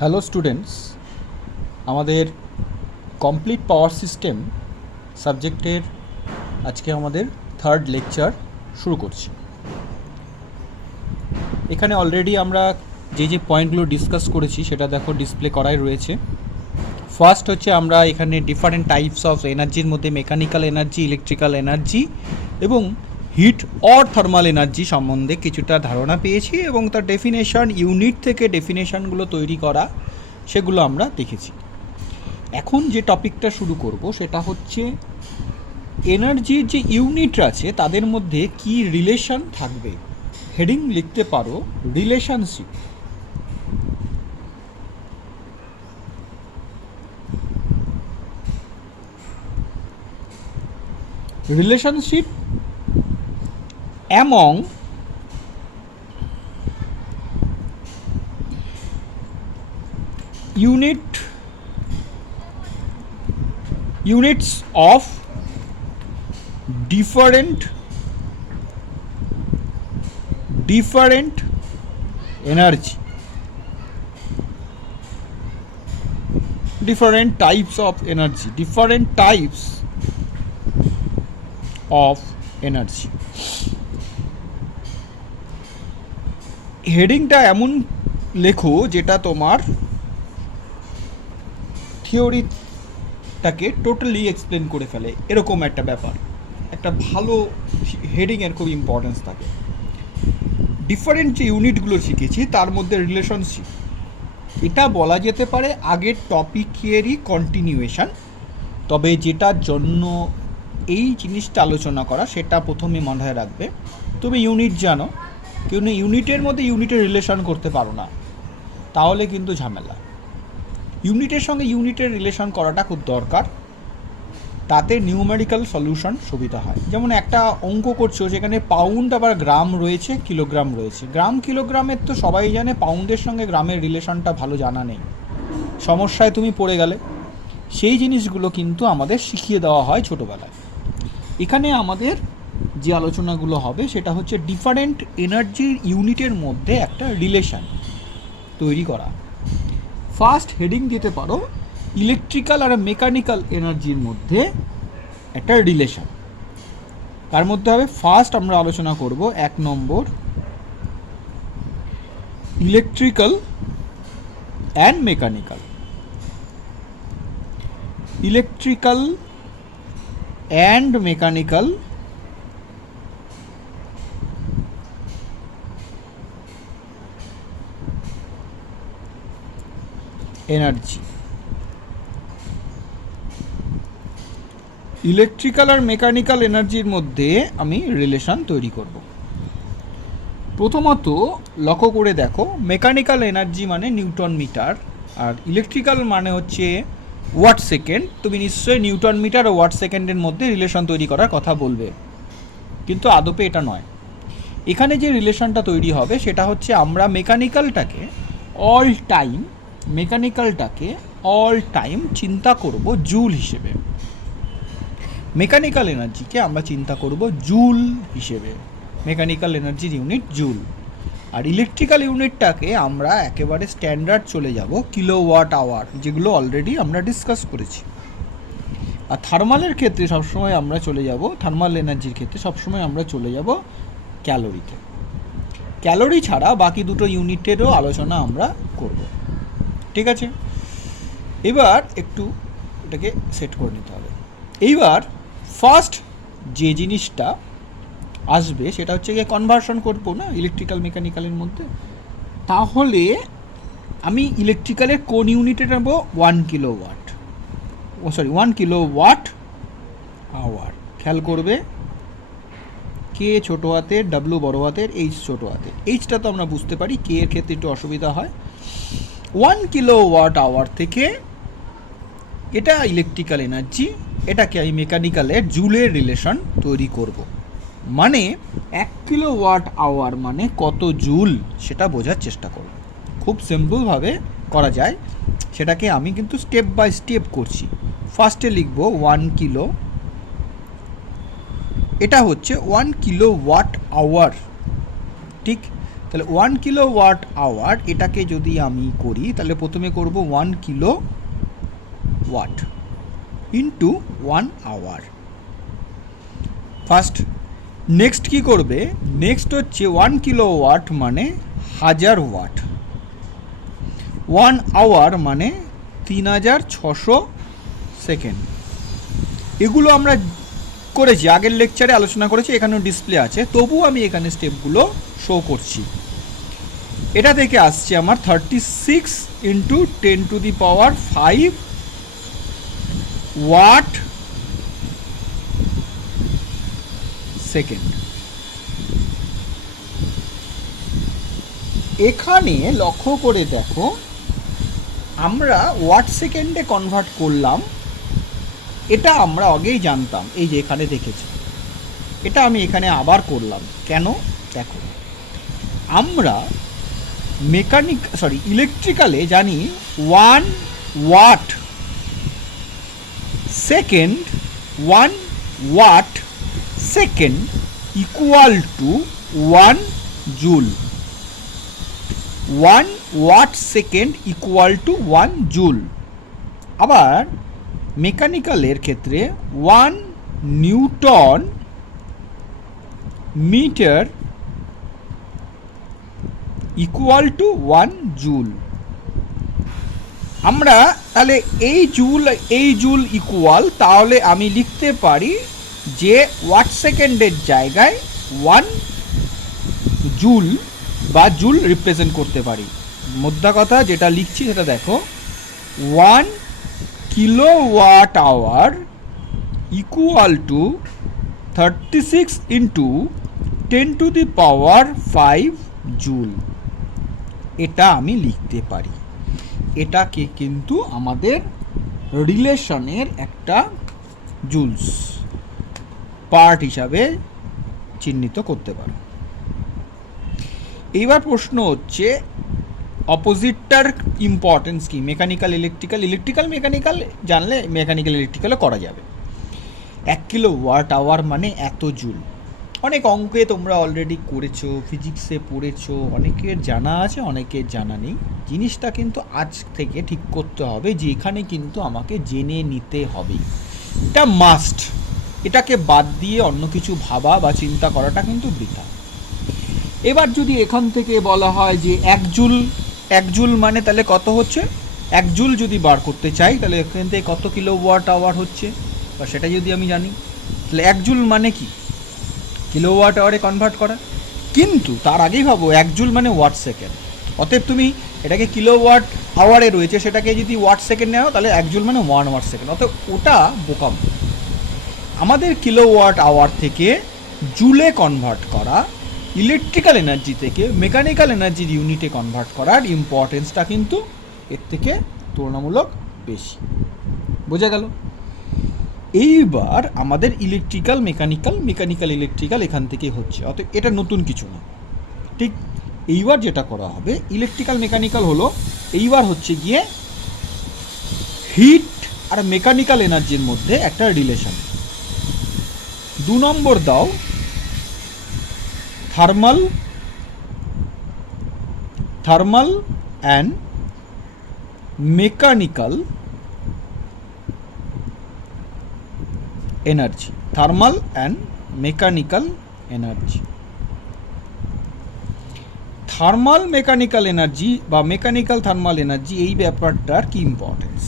Hello students, আমাদের complete power system সাবজেক্টের আজকে আমাদের থার্ড লেকচার শুরু করছি। এখানে অলরেডি আমরা যে পয়েন্টগুলো ডিসকাস করেছি সেটা দেখো ডিসপ্লে করাই রয়েছে। ফার্স্ট হচ্ছে আমরা এখানে ডিফারেন্ট টাইপস অফ এনার্জির মধ্যে মেকানিক্যাল এনার্জি, ইলেকট্রিক্যাল এনার্জি এবং হিট অর থার্মাল এনার্জি সম্বন্ধে কিছুটা ধারণা পেয়েছি এবং তার ডেফিনেশন, ইউনিট থেকে ডেফিনেশনগুলো তৈরি করা সেগুলো আমরা দেখেছি। এখন যে টপিকটা শুরু করব সেটা হচ্ছে এনার্জির যে ইউনিট আছে তাদের মধ্যে কি রিলেশন থাকবে। হেডিং লিখতে পারো relationship. Relationship among units of different energy, different types of energy, different types of energy। হেডিংটা এমন লেখো যেটা তোমার থিওরিটাকে টোটালি এক্সপ্লেন করে ফেলে, এরকম একটা ব্যাপার। একটা ভালো হেডিংয়ের খুব ইম্পর্টেন্স থাকে। ডিফারেন্ট যে ইউনিটগুলো শিখেছি তার মধ্যে রিলেশনশিপ, এটা বলা যেতে পারে আগের টপিকেরই কন্টিনিউয়েশন, তবে যেটার জন্য এই জিনিসটা আলোচনা করা সেটা প্রথমে মাথায় রাখবে। তুমি ইউনিট জানো, কিন্তু ইউনিটের মধ্যে ইউনিটের রিলেশন করতে পারো না, তাহলে কিন্তু ঝামেলা। ইউনিটের সঙ্গে ইউনিটের রিলেশন করাটা খুব দরকার, তাতে নিউমেরিক্যাল সলিউশন সুবিধা হয়। যেমন একটা অঙ্ক করছো যেখানে পাউন্ড আবার গ্রাম রয়েছে, কিলোগ্রাম রয়েছে। গ্রাম কিলোগ্রামের তো সবাই জানে, পাউন্ডের সঙ্গে গ্রামের রিলেশনটা ভালো জানা নেই, সমস্যায় তুমি পড়ে গেলে। সেই জিনিসগুলো কিন্তু আমাদের শিখিয়ে দেওয়া হয় ছোটোবেলায়। এখানে আমাদের যে আলোচনাগুলো হবে সেটা হচ্ছে ডিফারেন্ট এনার্জির ইউনিটের মধ্যে একটা রিলেশন তৈরি করা। ফার্স্ট হেডিং দিতে পারো ইলেকট্রিক্যাল আর মেকানিক্যাল এনার্জির মধ্যে একটা রিলেশন। তার মধ্যে হবে ফার্স্ট আমরা আলোচনা করব 1 নম্বর electrical and mechanical. Electrical and mechanical energy. Electrical আর মেকানিক্যাল এনার্জির মধ্যে আমি রিলেশন তৈরি করব। প্রথমত লক্ষ্য করে দেখো, মেকানিক্যাল এনার্জি মানে নিউটন মিটার, আর ইলেকট্রিক্যাল মানে হচ্ছে ওয়াট সেকেন্ড। তুমি নিশ্চয়ই নিউটন মিটার ও ওয়াট সেকেন্ডের মধ্যে রিলেশন তৈরি করার কথা বলবে, কিন্তু আদপে এটা নয়। এখানে যে রিলেশনটা তৈরি হবে সেটা হচ্ছে আমরা মেকানিক্যালটাকে অল টাইম চিন্তা করব জুল হিসেবে। মেকানিক্যাল এনার্জিকে আমরা চিন্তা করব জুল হিসেবে, মেকানিক্যাল এনার্জির ইউনিট জুল। আর ইলেকট্রিক্যাল ইউনিটটাকে আমরা একেবারে স্ট্যান্ডার্ড চলে যাব কিলোওয়াট আওয়ার, যেগুলো অলরেডি আমরা ডিসকাস করেছি। আর থার্মালের ক্ষেত্রে সবসময় আমরা চলে যাব, থার্মাল এনার্জির ক্ষেত্রে সবসময় আমরা চলে যাব ক্যালোরিতে। ক্যালোরি ছাড়া বাকি দুটো ইউনিটেরও আলোচনা আমরা করব, ঠিক আছে? এবার একটু এটাকে সেট করে নিতে হবে। এইবার ফার্স্ট যে জিনিসটা আসবে সেটা হচ্ছে গিয়ে কনভার্সন করবো না ইলেকট্রিক্যাল মেকানিক্যালের মধ্যে। তাহলে আমি ইলেকট্রিক্যালের কোন ইউনিটে নেবো? 1 কিলোওয়াট আওয়ার। খেয়াল করবে, কে ছোটো হাতের, ডাব্লু বড় হাতের, এইচ ছোটো হাতের। এইচটা তো আমরা বুঝতে পারি, কে এর ক্ষেত্রে একটু অসুবিধা হয়। 1 কিলোওয়াট আওয়ার থেকে এটা ইলেকট্রিক্যাল এনার্জি, এটাকে আমি মেকানিক্যালের জুলের রিলেশন তৈরি করব। মানে 1 কিলোওয়াট আওয়ার মানে কত জুল সেটা বোঝার চেষ্টা করব। খুব সিম্পলভাবে করা যায়, সেটাকে আমি কিন্তু স্টেপ বাই স্টেপ করছি। ফার্স্টে লিখব 1 কিলো, এটা হচ্ছে 1 কিলোওয়াট আওয়ার, ঠিক? তাহলে 1 কিলো ওয়াট আওয়ার এটাকে যদি আমি করি তাহলে প্রথমে করব 1 kilo watt into 1 hour first. Next কি করবে, নেক্সট হচ্ছে 1 কিলো ওয়াট মানে 1000 ওয়াট, 1 আওয়ার মানে 3600 সেকেন্ড। এগুলো আমরা করেছি, আগের লেকচারে আলোচনা করেছি, এখানেও ডিসপ্লে আছে, তবু আমি এখানে স্টেপগুলো শো করছি। এটা থেকে আসছে আমার 36 ইন্টু 10⁵ ওয়াট সেকেন্ড। এখানে লক্ষ্য করে দেখো আমরা ওয়াট সেকেন্ডে কনভার্ট করলাম, এটা আমরা আগেই জানতাম, এই যে এখানে দেখেছি, এটা আমি এখানে আবার করলাম কেন দেখো, আমরা ইলেকট্রিক্যালে জানি 1 watt second, 1 watt second equal to 1 joule, 1 watt second equal to 1 joule. আবার মেকানিক্যালের ক্ষেত্রে 1 newton metre equal to 1 joule. আমরা তাহলে এই জুল ইকুয়াল, তাহলে আমি লিখতে পারি যে ওয়াট সেকেন্ডের জায়গায় 1 জুল বা জুল রিপ্রেজেন্ট করতে পারি। মোদ্দা কথা যেটা লিখছি সেটা দেখো, 1 kilo watt hour equal to 36 into 10⁵ joule, এটা আমি লিখতে পারি। এটাকে কিন্তু আমাদের রিলেশনের একটা জুলস পার্ট হিসাবে চিহ্নিত করতে পারো। এইবার প্রশ্ন হচ্ছে অপোজিটটার ইম্পর্টেন্স কি, মেকানিক্যাল ইলেকট্রিক্যাল মেকানিক্যাল জানলে মেকানিক্যাল ইলেকট্রিক্যালও করা যাবে। 1 কিলো ওয়াট আওয়ার মানে এত জুল। অনেক অঙ্কে তোমরা অলরেডি করেছো, ফিজিক্সে পড়েছো, অনেকের জানা আছে, অনেকের জানা নেই। জিনিসটা কিন্তু আজ থেকে ঠিক করতে হবে যে এখানে কিন্তু আমাকে জেনে নিতে হবে, এটা মাস্ট। এটাকে বাদ দিয়ে অন্য কিছু ভাবা বা চিন্তা করাটা কিন্তু বৃথা। এবার যদি এখান থেকে বলা হয় যে 1 জুল মানে তাহলে কত হচ্ছে, 1 জুল যদি বার করতে চাই তাহলে এখান থেকে কত কিলো ওয়াট আওয়ার হচ্ছে, বা সেটা যদি আমি জানি তাহলে 1 জুল মানে কি, কিলো ওয়াট আওয়ারে কনভার্ট করা। কিন্তু তার আগেই ভাবো 1 জুল মানে ওয়াট সেকেন্ড, অতএব তুমি এটাকে কিলো ওয়াট আওয়ারে রয়েছে সেটাকে যদি ওয়াট সেকেন্ড নেওয়া তাহলে 1 জুল মানে 1 ওয়াট সেকেন্ড, অতএব ওটা বোকাম। আমাদের কিলো ওয়াট আওয়ার থেকে জুলে কনভার্ট করা, ইলেকট্রিক্যাল এনার্জি থেকে মেকানিক্যাল এনার্জির ইউনিটে কনভার্ট করার ইম্পর্টেন্সটা কিন্তু এর থেকে তুলনামূলক বেশি। বোঝা গেল? এইবার আমাদের মেকানিক্যাল ইলেকট্রিক্যাল এখান থেকেই হচ্ছে, অতএব এটা নতুন কিছু না। ঠিক এইবার যেটা করা হবে, ইলেকট্রিক্যাল মেকানিক্যাল হলো, এইবার হচ্ছে গিয়ে হিট আর মেকানিক্যাল এনার্জির মধ্যে একটা রিলেশন। 2 নম্বর দাও thermal and mechanical energy, thermal and mechanical energy. Thermal mechanical energy বা মেকানিক্যাল থার্মাল এনার্জি, এই ব্যাপারটার কি ইম্পর্টেন্স।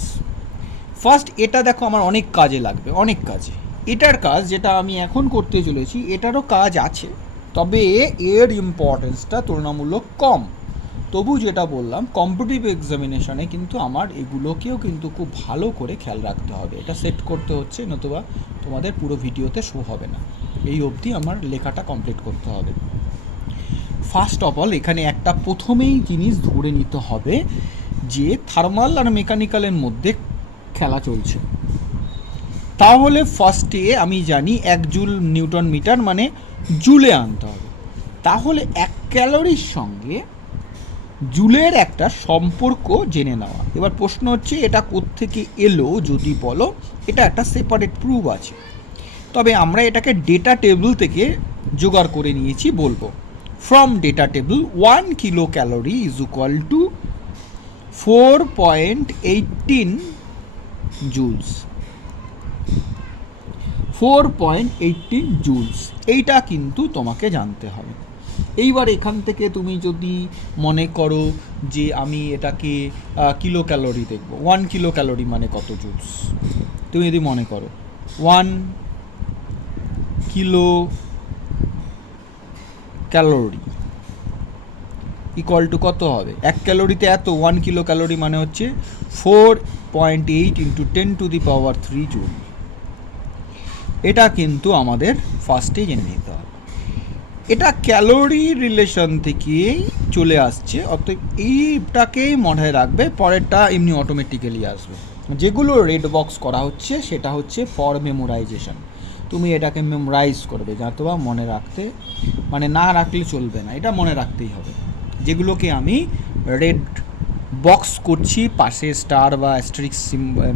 ফার্স্ট এটা দেখো আমার অনেক কাজে লাগবে, অনেক কাজে। এটার কাজ যেটা আমি এখন করতে চলেছি এটারও কাজ আছে, তবে এর ইম্পর্টেন্সটা তুলনামূলক কম। তবু যেটা বললাম কম্পিটিটিভ এক্সামিনেশনে কিন্তু আমার এগুলোকেও কিন্তু খুব ভালো করে খেয়াল রাখতে হবে, এটা সেট করতে হচ্ছে, নতুবা তোমাদের পুরো ভিডিওতে শো হবে না। এই অবধি আমার লেখাটা কমপ্লিট করতে হবে। ফার্স্ট অফ অল এখানে একটা প্রথমেই জিনিস ধরে নিতে হবে যে থার্মাল আর মেকানিক্যালের মধ্যে খেলা চলছে। তাহলে ফার্স্টে আমি জানি 1 জুল নিউটন মিটার মানে জুলে আনতে হবে। তাহলে 1 ক্যালোরির সঙ্গে জুলের একটা সম্পর্ক জেনে নেওয়া। এবার প্রশ্ন হচ্ছে এটা কোত্থেকে এলো, যদি বলো এটা একটা সেপারেট প্রুফ আছে, তবে আমরা এটাকে ডেটা টেবিল থেকে জোগাড় করে নিয়েছি বলবো। From data table 1 kilo calorie is equal to 4.18 joules. 4.18 joules, এইটা কিন্তু তোমাকে জানতে হবে। এইবার এখান থেকে তুমি যদি মনে করো যে আমি এটাকে কিলো ক্যালোরি দেখব, 1 কিলো ক্যালোরি মানে কত জুলস, তুমি যদি মনে করো 1 কিলো ক্যালোরি ইকুয়াল টু কত হবে, 1 ক্যালোরিতে এত, 1 কিলো ক্যালোরি মানে হচ্ছে 4.8 ইন্টু 10⁻³ জুল। এটা কিন্তু আমাদের ফার্স্টে জেনে নিতে হবে। এটা ক্যালোরি রিলেশন থেকেই চলে আসছে, অর্থাৎ এইটাকেই মনে রাখবে, পরেরটা এমনি অটোমেটিক্যালি আসবে। যেগুলো রেড বক্স করা হচ্ছে সেটা হচ্ছে ফর মেমোরাইজেশন, তুমি এটাকে মেমোরাইজ করবে, অথবা মনে রাখতে, মানে না রাখলে চলবে না, এটা মনে রাখতেই হবে। যেগুলোকে আমি রেড বক্স করছি, পাশে স্টার বা অ্যাস্টেরিক্স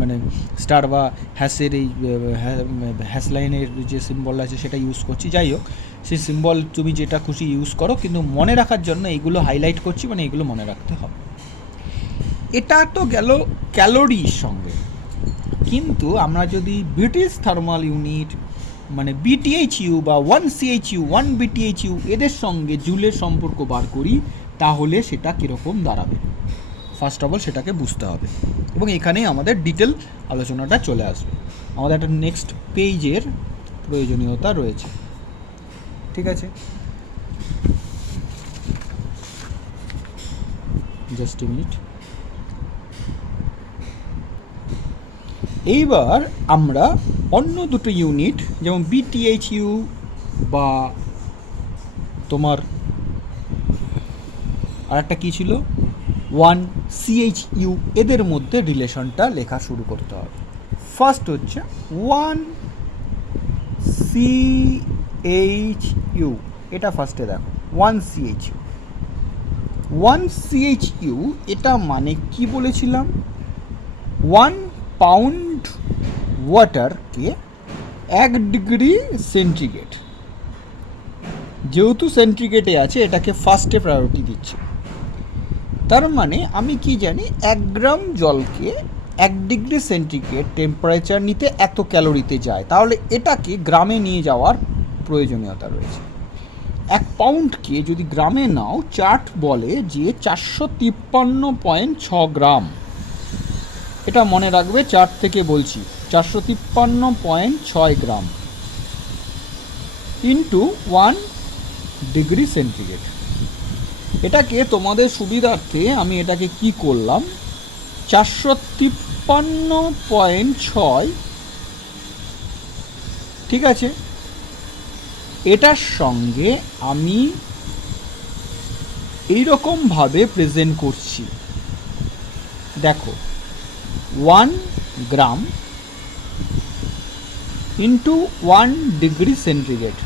মানে স্টার বা হ্যাশের এই হ্যাশ লাইনের যে সিম্বল আছে সেটা ইউজ করছি। যাই হোক, সেই সিম্বল তুমি যেটা খুশি ইউজ করো, কিন্তু মনে রাখার জন্য এইগুলো হাইলাইট করছি, মানে এগুলো মনে রাখতে হবে। এটা তো গেল ক্যালোরির সঙ্গে, কিন্তু আমরা যদি ব্রিটিশ থার্মাল ইউনিট মানে BTHU বা 1 CHU 1 BTHU এদের সঙ্গে জুলের সম্পর্ক বার করি, তাহলে সেটা কীরকম দাঁড়াবে, ফার্স্ট অফ অল সেটাকে বুঝতে হবে, এবং এখানেই আমাদের ডিটেল আলোচনাটা চলে আসবে। আমাদের একটা নেক্সট পেজের প্রয়োজনীয়তা রয়েছে, ঠিক আছে? Just a minute. এইবার আমরা অন্য দুটো ইউনিট, যেমন BTHU বা তোমার আর একটা কী ছিল 1 CHU, এদের মধ্যে রিলেশনটা লেখা শুরু করতে হবে। ফার্স্ট হচ্ছে 1 CHU, এটা ফার্স্টে দেখো 1 CHU। 1 CHU এটা মানে কি বলেছিলাম, 1 পাউন্ড ওয়াটারকে 1 ডিগ্রি সেন্টিগ্রেড, যেহেতু সেন্টিগ্রেডে আছে এটাকে ফার্স্টে প্রায়োরিটি দিচ্ছে। তার মানে আমি কি জানি 1 গ্রাম জলকে 1 ডিগ্রি সেন্টিগ্রেড টেম্পারেচার নিতে এত ক্যালোরিতে যায়, তাহলে এটাকে গ্রামে নিয়ে যাওয়ার প্রয়োজনীয়তা রয়েছে। 1 পাউন্ডকে যদি গ্রামে নাও, চার্ট বলে যে 453.6 গ্রাম। এটা মনে রাখবে, চার্ট থেকে বলছি 453.6 গ্রাম ইন্টু 1 ডিগ্রি সেন্টিগ্রেড। এটাকে তোমাদের সুবিধার্থে আমি এটাকে কি করলাম, 453.6, ঠিক আছে, এটার সঙ্গে আমি এইরকমভাবে প্রেজেন্ট করছি, দেখো 1 গ্রাম ইন্টু 1 ডিগ্রি সেন্টিগ্রেড,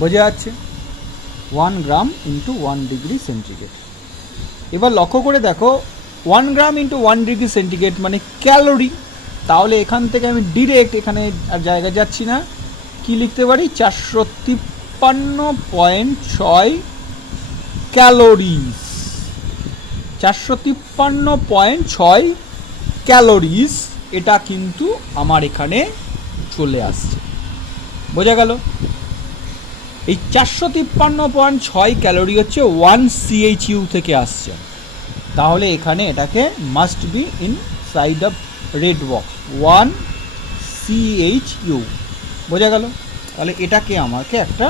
বোঝা যাচ্ছে? 1 গ্রাম ইন্টু 1 ডিগ্রি সেন্টিগ্রেড। এবার লক্ষ্য করে দেখো 1 গ্রাম ইন্টু 1 ডিগ্রি সেন্টিগ্রেড মানে ক্যালোরি, তাহলে এখান থেকে আমি ডিরেক্ট, এখানে আর জায়গা যাচ্ছি না, কি লিখতে পারি, 453.6 ক্যালোরিজ। 453.6 ক্যালোরিজ, এটা কিন্তু আমার এখানে চলে আসছে, বোঝা গেল? এই 453.6 ক্যালোরি হচ্ছে 1 CHU থেকে আসছে, তাহলে এখানে এটাকে must be in side of red box 1 CHU, বোঝা গেল? তাহলে এটাকে আমাকে একটা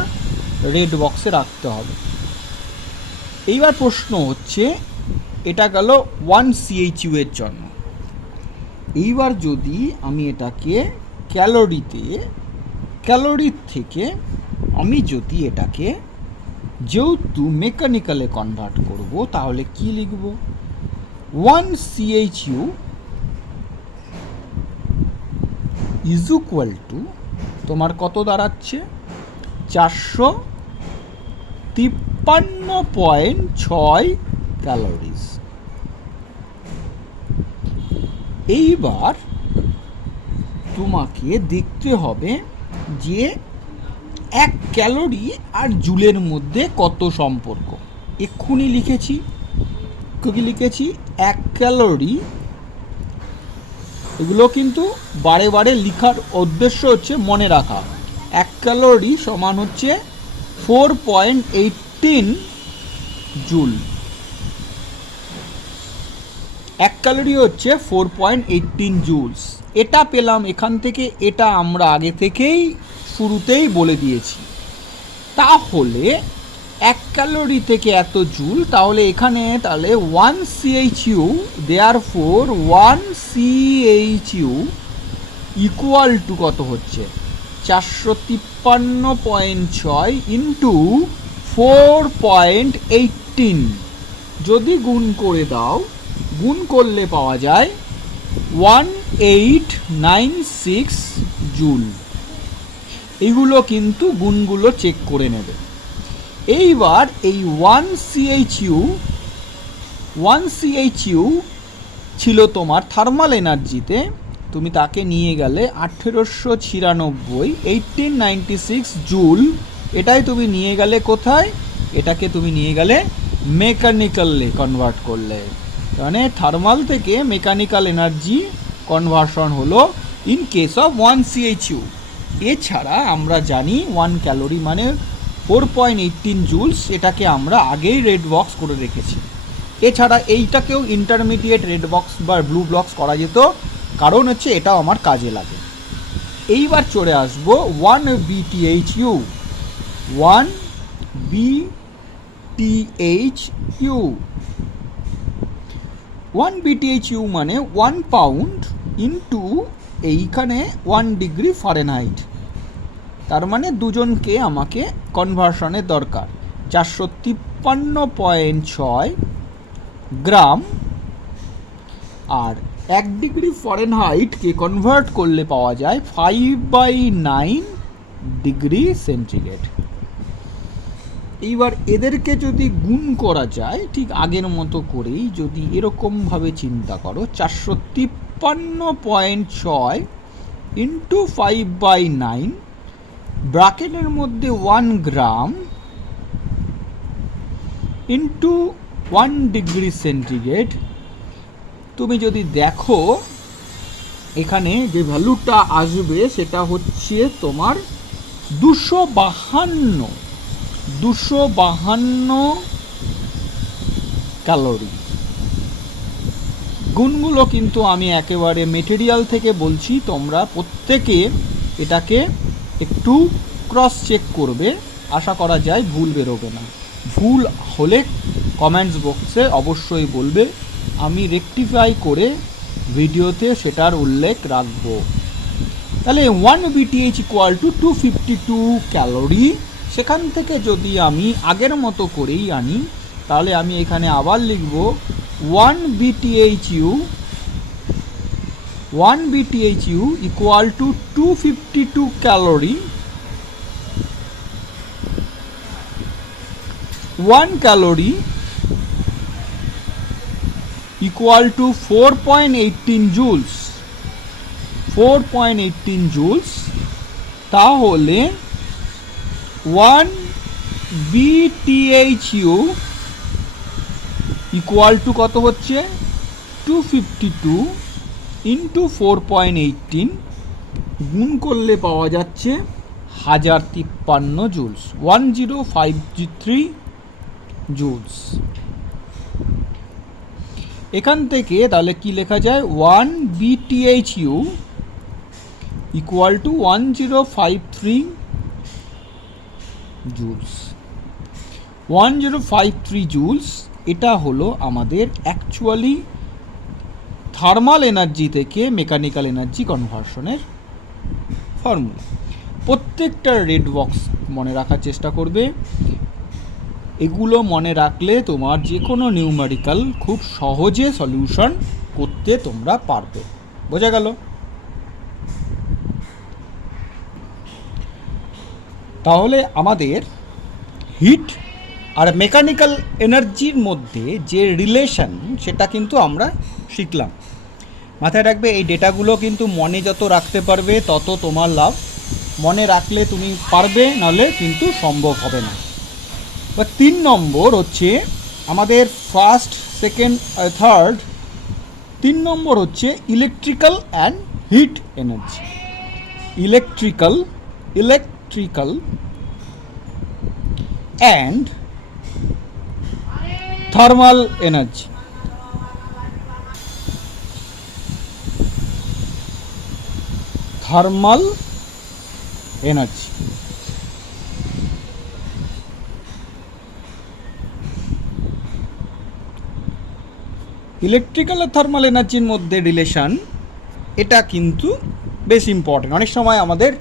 রেড বক্সে রাখতে হবে। এইবার প্রশ্ন হচ্ছে, এটা গেল 1 CHU এর জন্য। এইবার যদি আমি এটাকে ক্যালোরির থেকে আমি যদি এটাকে যেহেতু মেকানিক্যালে কনভার্ট করব, তাহলে কি লিখব, 1 CHU ইজ ইকুয়াল টু তোমার কত দাঁড়াচ্ছে, 453.6 ক্যালোরিজ। এইবার তোমাকে দেখতে হবে যে এক ক্যালোরি আর জুলের মধ্যে কত সম্পর্ক, এক্ষুনি লিখেছি। কি লিখেছি? এক ক্যালোরি। এগুলো কিন্তু বারে বারে লেখার উদ্দেশ্য হচ্ছে মনে রাখা। এক ক্যালোরি সমান হচ্ছে 4.18 জুল। এক ক্যালোরি হচ্ছে 4.18 জুলস। এটা পেলাম এখান থেকে, এটা আমরা আগে থেকেই শুরুতেই বলে দিয়েছি। তাহলে এক ক্যালোরি থেকে এত জুল, তাহলে এখানে তাহলে 1 CHU, therefore 1 CHU equal to কত হচ্ছে? 453.6 ইন্টু 4.18। যদি গুণ করে দাও, গুণ করলে পাওয়া যায় 1896 জুল। এইগুলো কিন্তু গুণগুলো চেক করে নেবে। এইবার এই 1 CHU ছিল তোমার থার্মাল এনার্জিতে, তুমি তাকে নিয়ে গেলে 1896, 1896 জুল। এটাই তুমি নিয়ে গেলে কোথায়? এটাকে তুমি নিয়ে গেলে মেকানিক্যালে কনভার্ট করলে, মানে থার্মাল থেকে মেকানিক্যাল এনার্জি কনভার্সন হলো ইন কেস অফ 1 CHU। এছাড়া আমরা জানি 1 ক্যালোরি মানে 4.18 জুলস, এটাকে আমরা আগেই রেড বক্স করে রেখেছি। এছাড়া এইটাকেও ইন্টারমিডিয়েট রেড বক্স বা ব্লু বক্স করা যেত, কারণ হচ্ছে এটাও আমার কাজে লাগে। এইবার চলে আসবো 1 BTHU। 1 BTHU 1 BTHU মানে 1 পাউন্ড ইন্টু এইখানে 1 ডিগ্রি ফারেনহাইট। তার মানে দুজনকে আমাকে কনভার্সনের দরকার। 453.6 গ্রাম আর 1 ডিগ্রি ফারেনহাইটকে কনভার্ট করলে পাওয়া যায় 5/9 ডিগ্রি সেন্টিগ্রেড। এইবার এদেরকে যদি গুণ করা যায় ঠিক আগের মতো করেই, যদি এরকমভাবে চিন্তা করো, 453.6 ইন্টু 5/9, ব্র্যাকেটের মধ্যে 1 গ্রাম ইন্টু 1 ডিগ্রি সেন্টিগ্রেড। তুমি যদি দেখো এখানে যে ভ্যালুটা আসবে সেটা হচ্ছে তোমার 252 ক্যালোরি। গুণগুলো কিন্তু আমি একেবারে মেটেরিয়াল থেকে বলছি, তোমরা প্রত্যেকে এটাকে একটু ক্রস চেক করবে, আশা করা যায় ভুল বেরোবে না। ভুল হলে কমেন্টস বক্সে অবশ্যই বলবে, আমি রেকটিফাই করে ভিডিওতে সেটার উল্লেখ রাখব। তাহলে 1 BTH ইকুয়াল টু 252 ক্যালোরি। সেখান থেকে যদি আমি আগের মতো করেই আনি, তাহলে আমি এখানে আবার লিখব 1 BTHU equal to 252 calorie. 1 calorie equal to 4.18 joules. 4.18 joules. তাহলে 1 BTHU ইকুয়াল টু কত হচ্ছে? 252 ইন্টু 4.18, গুণ করলে পাওয়া যাচ্ছে 1053 জুলস, 1053 জুলস। এখান থেকে তাহলে কি লেখা যায়? 1 BTHU equal two 1053 joules. 1053 joules, এটা হলো আমাদের অ্যাকচুয়ালি থার্মাল এনার্জি থেকে মেকানিক্যাল এনার্জি কনভার্সনের ফর্মুলা। প্রত্যেকটা রেড বক্স মনে রাখার চেষ্টা করবে। এগুলো মনে রাখলে তোমার যে কোনো নিউমেরিক্যাল খুব সহজে সলিউশন করতে তোমরা পারবে। বোঝা গেল? তাহলে আমাদের হিট আর মেকানিক্যাল এনার্জির মধ্যে যে রিলেশন সেটা কিন্তু আমরা শিখলাম। মাথায় রাখবে, এই ডেটাগুলো কিন্তু মনে যত রাখতে পারবে তত তোমার লাভ। মনে রাখলে তুমি পারবে, নাহলে কিন্তু সম্ভব হবে না। বা 3 নম্বর হচ্ছে আমাদের ফার্স্ট, সেকেন্ড, থার্ড। 3 নম্বর হচ্ছে electrical and heat energy. Electrical and thermal energy. Thermal energy. Electrical আর থার্মাল এনার্জির মধ্যে রিলেশান, এটা কিন্তু বেশ ইম্পর্টেন্ট। অনেক সময় আমাদের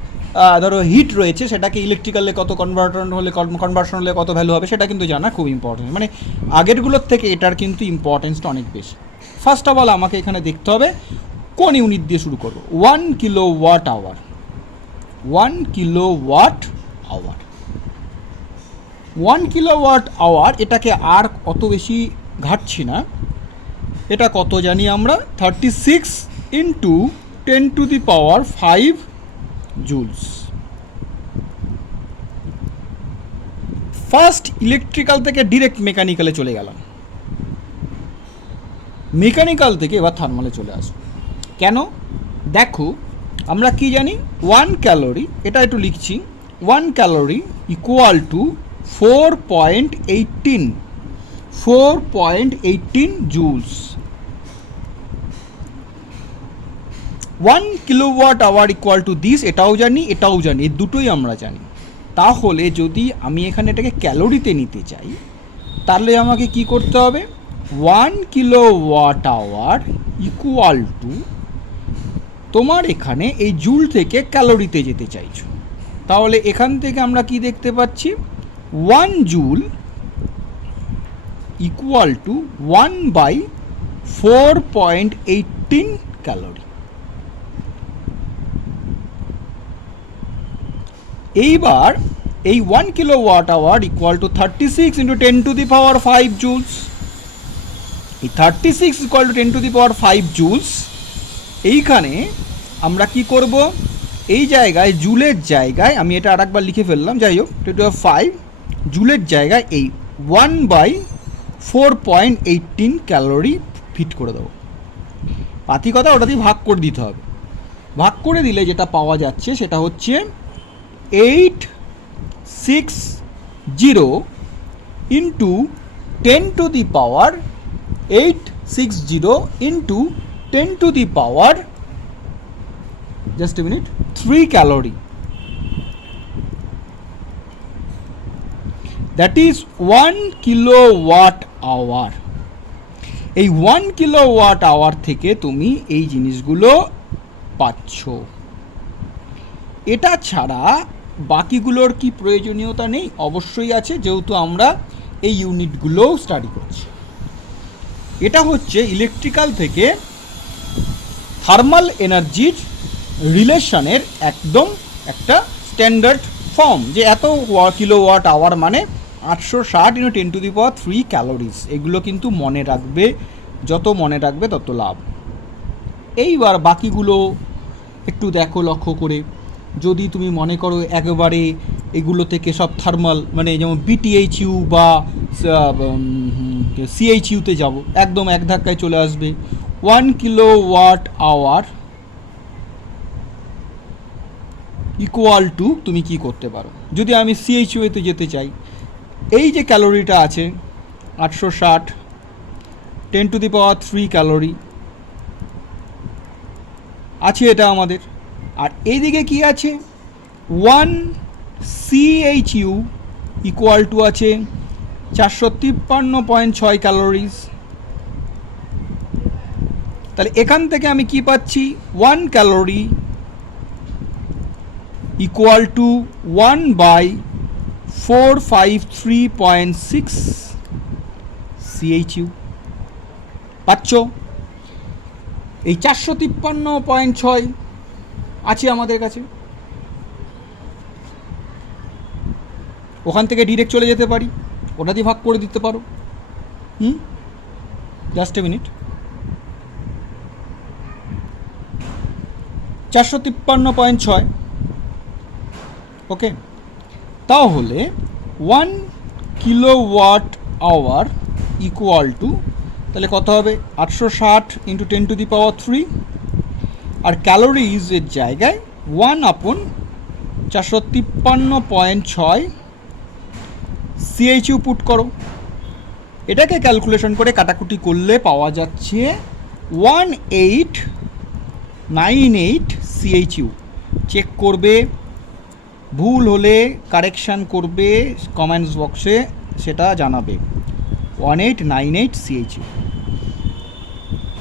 ধরো হিট রয়েছে, সেটাকে ইলেকট্রিক্যালে কত কনভার্সন হলে কত ভ্যালু হবে, সেটা কিন্তু জানা খুব ইম্পর্টেন্ট। মানে আগেরগুলোর থেকে এটার কিন্তু ইম্পর্টেন্সটা অনেক বেশি। ফার্স্ট অফ অল আমাকে এখানে দেখতে হবে কোন ইউনিট দিয়ে শুরু করবো। 1 kilowatt hour. 1 kilowatt hour. 1 kilowatt hour, এটাকে আর অত বেশি ঘাটছি না। এটা কত জানি আমরা, 36 ইন্টু 10⁵ জুলস। ফার্স্ট ইলেকট্রিক্যাল থেকে ডিরেক্ট মেকানিক্যালে চলে গেলাম, মেকানিক্যাল থেকে এবার থার্মালে চলে আসবো। কেন? দেখো আমরা কি জানি, 1 ক্যালোরি, এটা একটু লিখছি, 1 calorie equal to 4.18 joules. 1 kilowatt hour equal to this, এটাও জানি, এটাও জানি, এই দুটোই আমরা জানি। তাহলে যদি আমি এখানে এটাকে ক্যালোরিতে নিতে চাই, তাহলে আমাকে কি করতে হবে, 1 কিলোওয়াট আওয়ার ইকুয়াল টু, তোমার এখানে এই জুল থেকে ক্যালোরিতে যেতে চাইছো, তাহলে এখান থেকে আমরা কি দেখতে পাচ্ছি, 1 জুল ইকুয়াল টু 1/4.18 ক্যালোরি। এইবার এই 1 kilowatt hour equal to 36 into 10⁵ joules. এই 36 ইকুয়াল টু 10⁵ জুলস, এইখানে আমরা কি করব, এই জায়গায় জুলের জায়গায় আমি এটা আরেকবার লিখে ফেললাম, যাই হোক 10⁵ জুলের জায়গায় এই 1/4.18 ক্যালোরি ফিট করে দেবো। পাতি কথা ওটা দিয়ে ভাগ করে দিতে হবে। ভাগ করে দিলে যেটা পাওয়া যাচ্ছে সেটা হচ্ছে 860 into 10⁵ just a minute, 3 calorie. That is 1 kilowatt hour. এই 1 কিলোওয়াট আওয়ার থেকে তুমি এই জিনিসগুলো পাচ্ছ। এটা ছাড়া বাকিগুলোর কি প্রয়োজনীয়তা নেই? অবশ্যই আছে, যেহেতু আমরা এই ইউনিটগুলোও স্টাডি করছি। এটা হচ্ছে ইলেকট্রিক্যাল থেকে থার্মাল এনার্জির রিলেশনের একদম একটা স্ট্যান্ডার্ড ফর্ম, যে এত কিলোওয়াট আওয়ার মানে 860 ইন্টু 10⁵ ক্যালোরিজ। এগুলো কিন্তু মনে রাখবে, যত মনে রাখবে তত লাভ। এইবার বাকিগুলো একটু দেখো লক্ষ্য করে, যদি তুমি মনে করো একেবারে এগুলো থেকে সব থার্মাল, মানে যেমন বিটিএইচইউ বা সিএইচইউতে যাব, একদম এক ধাক্কায় চলে আসবে 1 কিলোওয়াট আওয়ার ইকুয়াল টু, তুমি কি করতে পারো, যদি আমি সিএইচইউতে যেতে চাই, এই যে ক্যালোরিটা আছে 860, 10⁵ ক্যালোরি আছে এটা আমাদের। আর এইদিকে কি আছে, 1 সিএইচইউ ইকুয়াল টু আছে 453.6 ক্যালোরিজ। তাহলে এখান থেকে আমি কি পাচ্ছি, 1 ক্যালোরি ইকুয়াল টু 1/453.6 সিএইচইউ পাচ্ছ। এই 453.6 আছে আমাদের কাছে, ওখান থেকে ডিরেক্ট চলে যেতে পারি, ওটা দিয়ে ভাগ করে দিতে পারো। জাস্ট এ মিনিট, 453.6 ওকে, তাহলে 1 কিলোওয়াট আওয়ার ইকুয়াল টু, তাহলে কত হবে 860 ইন্টু 10⁻³ আর ক্যালোরিজের জায়গায় 1/453.6 CHU পুট করো। এটাকে ক্যালকুলেশন করে কাটাকুটি করলে পাওয়া যাচ্ছে 1898 CHU। চেক করবে, ভুল হলে কারেকশান করবে, কমেন্টস বক্সে সেটা জানাবে। 1898 CHU।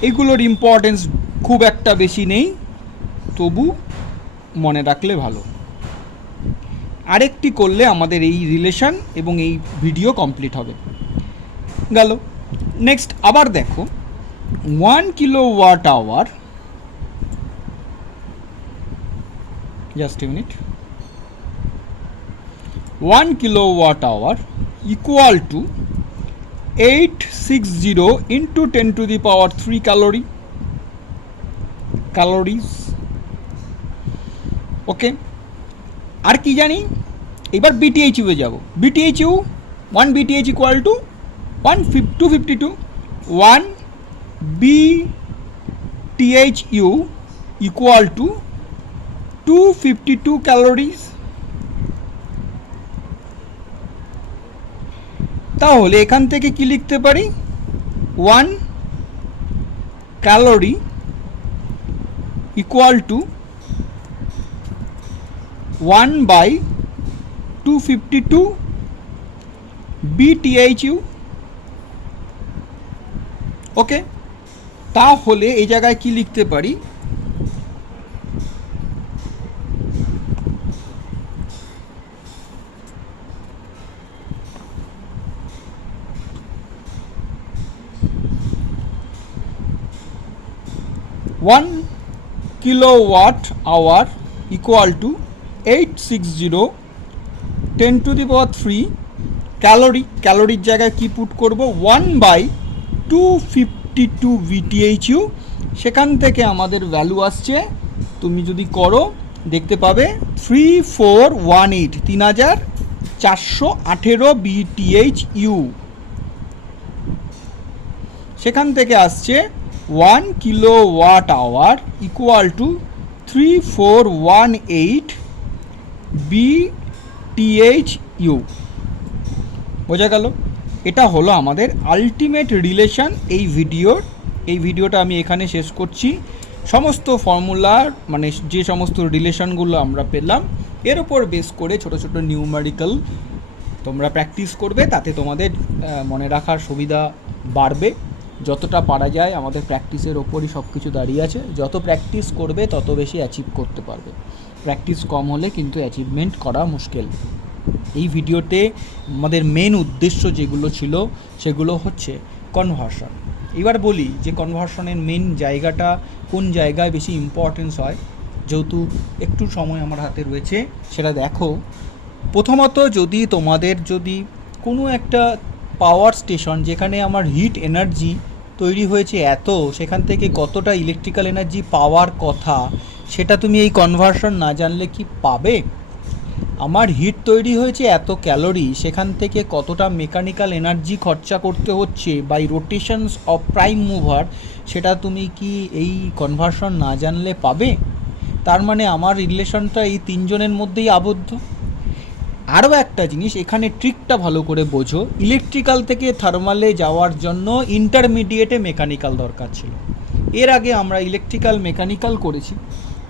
এগুলোর ইম্পর্টেন্স খুব একটা বেশি নেই, তবু মনে রাখলে ভালো। আরেকটি করলে আমাদের এই রিলেশন এবং এই ভিডিও কমপ্লিট হবে। গেল। নেক্সট আবার দেখো 1 kilowatt hour, just a minute, 1 kilowatt hour equal to 860 into 10⁻³ calories. Okay, আর কি জানি, এবার BTHU এ যাব। BTHU 1 BTH equal to 252, 1 BTHU equal to 252 calories. তাহলে এখান থেকে কি লিখতে পারি, 1 calorie equal to 1/252 BTHU। Okay, তাহলে এই জায়গায় কি লিখতে পারি, 1 কিলোওয়াট আওয়ার ইকুয়াল টু 860 10⁻³ ক্যালোরির জায়গায় কি পুট করব, 1/252 BTHU। সেখান থেকে আমাদের ভ্যালু আসছে, তুমি যদি করো দেখতে পাবে 3418 BTHU। সেখান থেকে আসছে 1 kilowatt hour equal to 3418 BTHU। বোঝা গেল? এটা হলো আমাদের আলটিমেট রিলেশন। এই ভিডিওটা আমি এখানে শেষ করছি। সমস্ত ফর্মুলার মানে যে সমস্ত রিলেশনগুলো আমরা পেলাম এর ওপর বেস করে ছোট ছোট নিউমেরিক্যাল তোমরা প্র্যাকটিস করবে, তাতে তোমাদের মনে রাখার সুবিধা বাড়বে। যতটা পারা যায় আমাদের প্র্যাকটিসের ওপরই সব কিছু দাঁড়িয়ে আছে। যত প্র্যাকটিস করবে তত বেশি অ্যাচিভ করতে পারবে। প্র্যাকটিস কম হলে কিন্তু অ্যাচিভমেন্ট করা মুশকিল। এই ভিডিওতে আমাদের মেন উদ্দেশ্য যেগুলো ছিল সেগুলো হচ্ছে কনভার্সন। এবার বলি যে কনভার্সনের মেন জায়গাটা কোন জায়গায় বেশি ইম্পর্টেন্স হয়, যেহেতু একটু সময় আমার হাতে রয়েছে সেটা দেখো। প্রথমত তোমাদের যদি কোনো একটা পাওয়ার স্টেশন যেখানে আমার হিট এনার্জি তৈরি হয়েছে এত, সেখান থেকে কতটা ইলেকট্রিক্যাল এনার্জি পাওয়ার কথা সেটা তুমি এই কনভার্সন না জানলে কি পাবে? আমার হিট তৈরি হয়েছে এত ক্যালোরি, সেখান থেকে কতটা মেকানিক্যাল এনার্জি খরচা করতে হচ্ছে বাই রোটেশনস অফ প্রাইম মুভার, সেটা তুমি কি এই কনভার্সন না জানলে পাবে? তার মানে আমার রিলেশনটা এই তিনজনের মধ্যেই আবদ্ধ। আরও একটা জিনিস এখানে ট্রিকটা ভালো করে বোঝো, ইলেকট্রিক্যাল থেকে থার্মালে যাওয়ার জন্য ইন্টারমিডিয়েটে মেকানিক্যাল দরকার ছিল। এর আগে আমরা ইলেকট্রিক্যাল মেকানিক্যাল করেছি,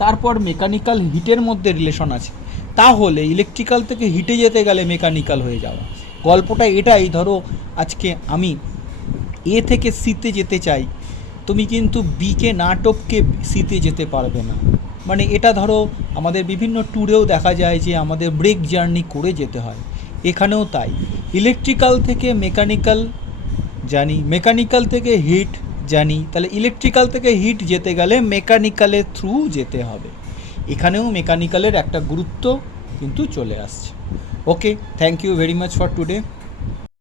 তারপর মেকানিক্যাল হিটের মধ্যে রিলেশন আছে। তাহলে ইলেকট্রিক্যাল থেকে হিটে যেতে গেলে মেকানিক্যাল হয়ে যাওয়া। গল্পটা এটাই, ধরো আজকে আমি এ থেকে সিতে যেতে চাই, তুমি কিন্তু বিকে না টপকে সিতে যেতে পারবে না। মানে এটা ধরো আমাদের বিভিন্ন ট্যুরেও দেখা যায় যে আমাদের ব্রেক জার্নি করে যেতে হয়, এখানেও তাই। ইলেকট্রিক্যাল থেকে মেকানিক্যাল জানি, মেকানিক্যাল থেকে হিট জানি, তাহলে ইলেকট্রিক্যাল থেকে হিট যেতে গেলে মেকানিক্যালের থ্রু যেতে হবে। এখানেও মেকানিক্যালের একটা গুরুত্ব কিন্তু চলে আসছে। Okay, thank you very much for today.